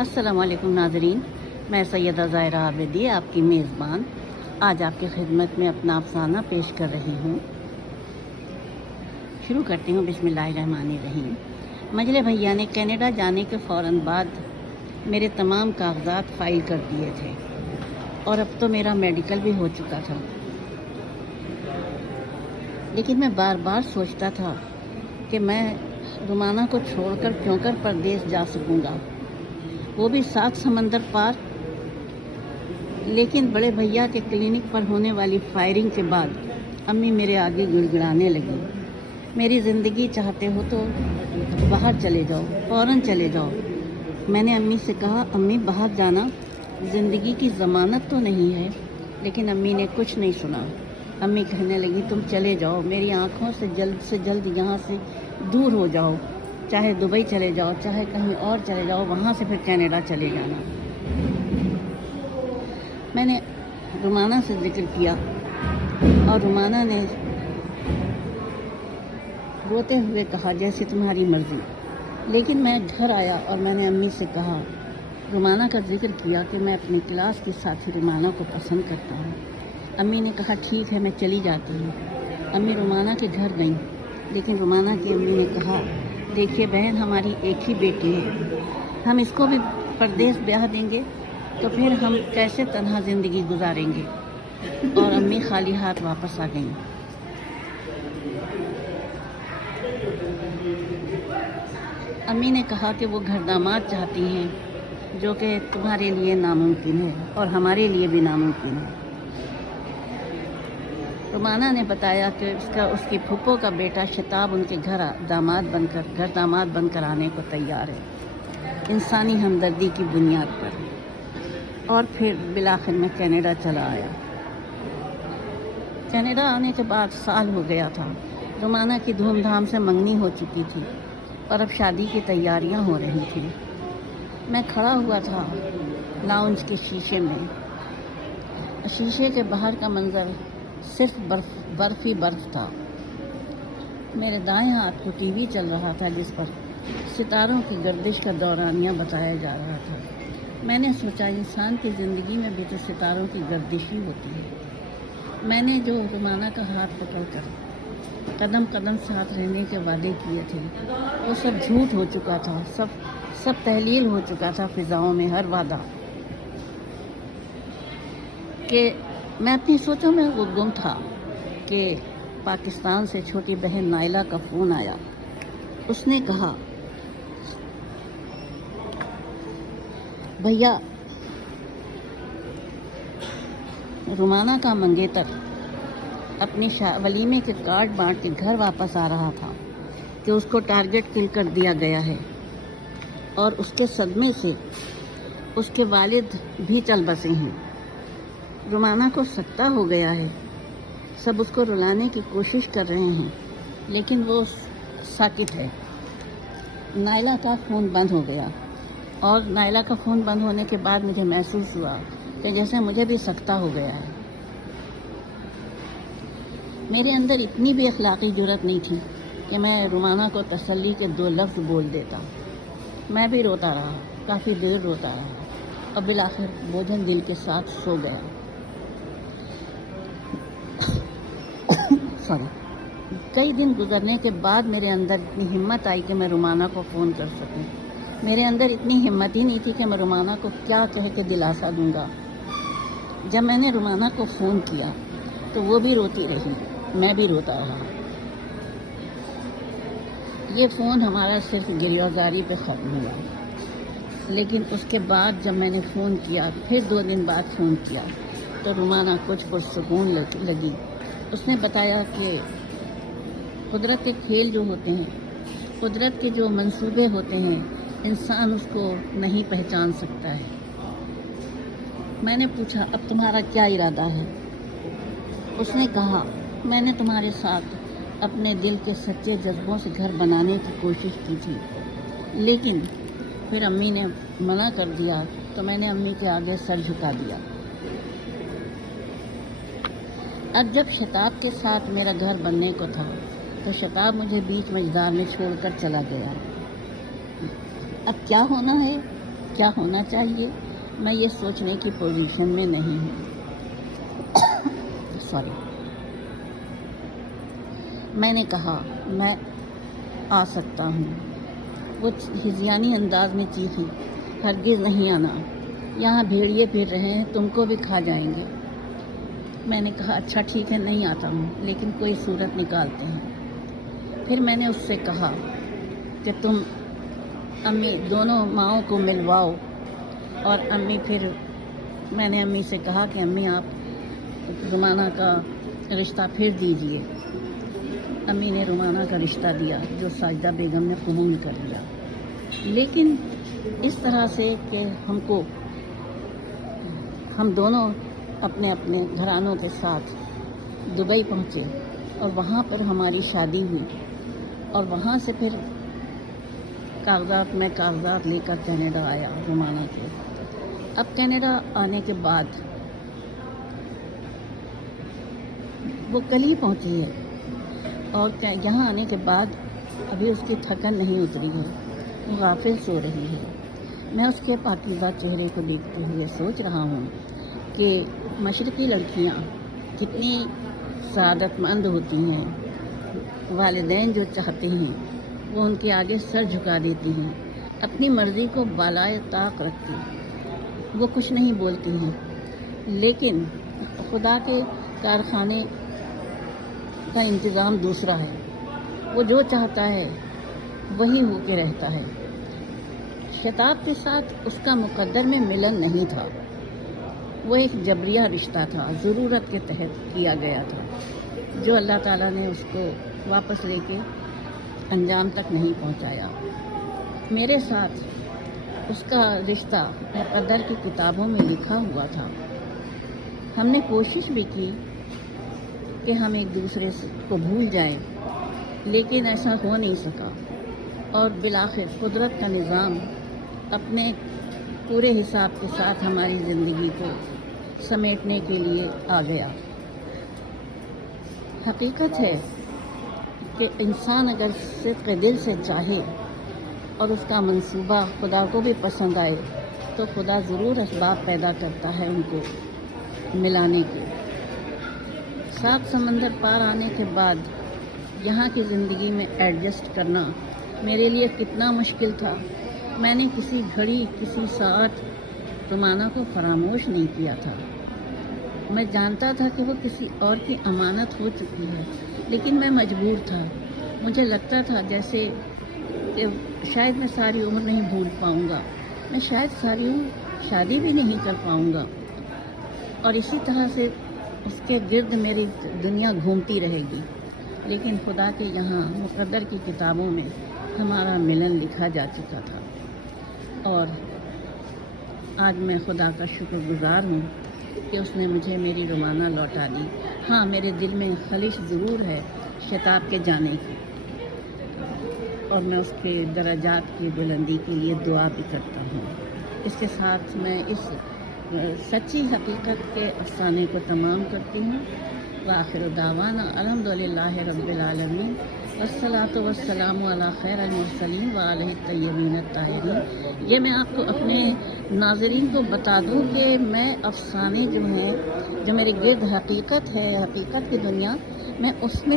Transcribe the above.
السلام علیکم ناظرین، میں سیدہ ظاہرہ عابدی، آپ کی میزبان آج آپ کی خدمت میں اپنا افسانہ پیش کر رہی ہوں۔ شروع کرتی ہوں، بسم اللہ الرحمن الرحیم۔ مجلے بھیا نے کینیڈا جانے کے فوراً بعد میرے تمام کاغذات فائل کر دیے تھے اور اب تو میرا میڈیکل بھی ہو چکا تھا۔ لیکن میں بار بار سوچتا تھا کہ میں رومانہ کو چھوڑ کر کیوں کر پردیس جا سکوں گا۔ وہ بھی سات سمندر پار، لیکن بڑے بھیا کے کلینک پر ہونے والی فائرنگ کے بعد امی میرے آگے گڑ گڑانے لگی۔ میری زندگی چاہتے ہو تو باہر چلے جاؤ، فوراً چلے جاؤ۔ میں نے امی سے کہا، امی باہر جانا زندگی کی ضمانت تو نہیں ہے، لیکن امی نے کچھ نہیں سنا۔ امی کہنے لگی، تم چلے جاؤ، میری آنکھوں سے جلد سے جلد یہاں سے دور ہو جاؤ۔ چاہے دبئی چلے جاؤ، چاہے کہیں اور چلے جاؤ، وہاں سے پھر کینیڈا چلے جانا۔ میں نے رومانہ سے ذکر کیا اور رومانہ نے روتے ہوئے کہا، جیسے تمہاری مرضی۔ لیکن میں گھر آیا اور میں نے امی سے کہا رومانہ کا ذکر کیا کہ میں اپنی کلاس کے ساتھی رومانہ کو پسند کرتا ہوں۔ امی نے کہا، ٹھیک ہے، میں چلی جاتی ہوں۔ امی رومانہ کے گھر گئیں، لیکن رومانہ کی امی نے کہا دیکھیے بہن، ہماری ایک ہی بیٹی ہے۔ ہم اس کو بھی پردیس بیاہ دیں گے تو پھر ہم کیسے تنہا زندگی گزاریں گے؟ اور امی خالی ہاتھ واپس آ گئیں۔ امی نے کہا کہ وہ گھر داماد چاہتی ہیں، جو کہ تمہارے لیے ناممکن ہے اور ہمارے لیے بھی ناممکن ہے۔ رومانہ نے بتایا کہ اس کا اس کی پھپھو کا بیٹا شتاب ان کے گھر داماد بن کر گھر داماد بن کر آنے کو تیار ہے۔ انسانی ہمدردی کی بنیاد پر۔ اور پھر بلاخر میں کینیڈا چلا آیا۔ کینیڈا آنے کے بعد سال ہو گیا تھا۔ رومانہ کی دھوم دھام سے منگنی ہو چکی تھی اور اب شادی کی تیاریاں ہو رہی تھیں۔ میں کھڑا ہوا تھا لاؤنج کے شیشے میں۔ شیشے کے باہر کا منظر صرف برف برف ہی برف تھا۔ میرے دائیں ہاتھ کو ٹی وی چل رہا تھا جس پر ستاروں کی گردش کا دورانیہ بتایا جا رہا تھا۔ میں نے سوچا، انسان کی زندگی میں بھی تو ستاروں کی گردش ہی ہوتی ہے۔ میں نے جو رومانہ کا ہاتھ پکڑ کر قدم قدم ساتھ رہنے کے وعدے کیے تھے، وہ سب جھوٹ ہو چکا تھا۔ سب سب تحلیل ہو چکا تھا فضاؤں میں، ہر وعدہ کہ میں اپنی سوچوں میں وہ گم تھا کہ پاکستان سے چھوٹی بہن نائلہ کا فون آیا۔ اس نے کہا، بھیا، رومانہ کا منگیتر اپنی شا، ولیمے کے کارڈ بانٹ کے گھر واپس آ رہا تھا کہ اس کو ٹارگٹ کل کر دیا گیا ہے اور اس کے صدمے سے اس کے والد بھی چل بسے ہیں۔ رومانہ کو سکتا ہو گیا ہے۔ سب اس کو رلانے کی کوشش کر رہے ہیں۔ لیکن وہ ساکت ہے۔ نائلہ کا فون بند ہو گیا۔ اور نائلہ کا فون بند ہونے کے بعد مجھے محسوس ہوا کہ جیسے مجھے بھی سکتا ہو گیا ہے۔ میرے اندر اتنی بھی اخلاقی جرت نہیں تھی کہ میں رومانہ کو تسلی کے دو لفظ بول دیتا۔ میں بھی روتا رہا، کافی دیر روتا رہا۔ اور بالآخر بوجھن دل کے ساتھ سو گیا۔ سوری۔ کئی دن گزرنے کے بعد میرے اندر اتنی ہمت آئی کہ میں رومانہ کو فون کر سکوں۔ میرے اندر اتنی ہمت ہی نہیں تھی کہ میں رومانہ کو کیا کہہ کے دلاسا دوں گا۔ جب میں نے رومانہ کو فون کیا تو وہ بھی روتی رہی، میں بھی روتا رہا۔ یہ فون ہمارا صرف گریوزاری پہ ختم ہوا۔ لیکن اس کے بعد جب میں نے فون کیا، پھر دو دن بعد فون کیا تو رومانہ کچھ پرسکون لگی۔ اس نے بتایا کہ قدرت کے کھیل جو ہوتے ہیں، قدرت کے جو منصوبے ہوتے ہیں، انسان اس کو نہیں پہچان سکتا ہے۔ میں نے پوچھا، اب تمہارا کیا ارادہ ہے؟ اس نے کہا، میں نے تمہارے ساتھ اپنے دل کے سچے جذبوں سے گھر بنانے کی کوشش کی تھی۔ لیکن پھر امی نے منع کر دیا، تو میں نے امی کے آگے سر جھکا دیا۔ اب جب شتاب کے ساتھ میرا گھر بننے کو تھا، تو شتاب مجھے بیچ مجدار میں چھوڑ کر چلا گیا۔ اب کیا ہونا ہے؟ کیا ہونا چاہیے؟ میں یہ سوچنے کی پوزیشن میں نہیں ہوں۔ سوری میں نے کہا، میں آ سکتا ہوں۔ وہ ہزیانی انداز میں چیخی ہرگز نہیں آنا۔ یہاں بھیڑیے پھر رہے ہیں، تم کو بھی کھا جائیں گے۔ میں نے کہا اچھا ٹھیک ہے، نہیں آتا ہوں، لیکن کوئی صورت نکالتے ہیں۔ پھر میں نے اس سے کہا کہ تم امی، دونوں ماؤں کو ملواؤ۔ اور امی، پھر میں نے امی سے کہا کہ امی، آپ رومانہ کا رشتہ پھر دیجیے۔ امی نے رومانہ کا رشتہ دیا، جو ساجدہ بیگم نے قبول کر لیا۔ لیکن اس طرح سے کہ ہم کو، ہم دونوں اپنے اپنے گھرانوں کے ساتھ دبئی پہنچے اور وہاں پر ہماری شادی ہوئی اور وہاں سے پھر کاغذات میں کاغذات لے کر کینیڈا آیا رومانہ کے اب کینیڈا آنے کے بعد وہ کل ہی پہنچی ہے اور یہاں آنے کے بعد ابھی اس کی تھکن نہیں اتری ہے، وہ غافل سو رہی ہے۔ میں اس کے پاکیزہ چہرے کو دیکھتے ہوئے سوچ رہا ہوں کہ مشرقی لڑکیاں کتنی سعادت مند ہوتی ہیں، والدین جو چاہتے ہیں، وہ ان کے آگے سر جھکا دیتی ہیں، اپنی مرضی کو بالائے طاق رکھتی وہ کچھ نہیں بولتی ہیں۔ لیکن خدا کے کارخانے کا انتظام دوسرا ہے۔ وہ جو چاہتا ہے، وہی ہو کے رہتا ہے۔ شتاب کے ساتھ اس کا مقدر میں ملن نہیں تھا۔ وہ ایک جبریہ رشتہ تھا، ضرورت کے تحت کیا گیا تھا، جو اللہ تعالیٰ نے اس کو واپس لے کے انجام تک نہیں پہنچایا۔ میرے ساتھ اس کا رشتہ مقدر کی کتابوں میں لکھا ہوا تھا۔ ہم نے کوشش بھی کی کہ ہم ایک دوسرے کو بھول جائیں، لیکن ایسا ہو نہیں سکا۔ اور بالآخر قدرت کا نظام اپنے پورے حساب کے ساتھ ہماری زندگی کو سمیٹنے کے لیے آ گیا۔ حقیقت ہے کہ انسان اگر صدق دل سے چاہے اور اس کا منصوبہ خدا کو بھی پسند آئے، تو خدا ضرور اسباب پیدا کرتا ہے ان کو ملانے کے۔ سات سمندر پار آنے کے بعد یہاں کی زندگی میں ایڈجسٹ کرنا میرے لیے کتنا مشکل تھا۔ میں نے کسی گھڑی، کسی ساتھ رومانہ کو فراموش نہیں کیا تھا۔ میں جانتا تھا کہ وہ کسی اور کی امانت ہو چکی ہے، لیکن میں مجبور تھا۔ مجھے لگتا تھا جیسے کہ شاید میں ساری عمر نہیں بھول پاؤں گا۔ میں شاید ساری عمر شادی بھی نہیں کر پاؤں گا۔ اور اسی طرح سے اس کے گرد میری دنیا گھومتی رہے گی۔ لیکن خدا کے یہاں مقدر کی کتابوں میں ہمارا ملن لکھا جا چکا تھا۔ اور آج میں خدا کا شکر گزار ہوں کہ اس نے مجھے میری رومانہ لوٹا دی۔ ہاں میرے دل میں خلش ضرور ہے شتاب کے جانے کی۔ اور میں اس کے درجات کی بلندی کے لیے دعا بھی کرتا ہوں۔ اس کے ساتھ میں اس سچی حقیقت کے افسانے کو تمام کرتی ہوں۔ وآخر دعوانا الحمد للہ رب العالمین، والصلاة والسلام علی خیر المرسلین وعلیہ الطیبین الطاہرین۔ یہ میں آپ کو اپنے ناظرین کو بتا دوں کہ میں افسانے جو ہیں، جو میرے گرد حقیقت ہے، حقیقت کی دنیا، میں اس میں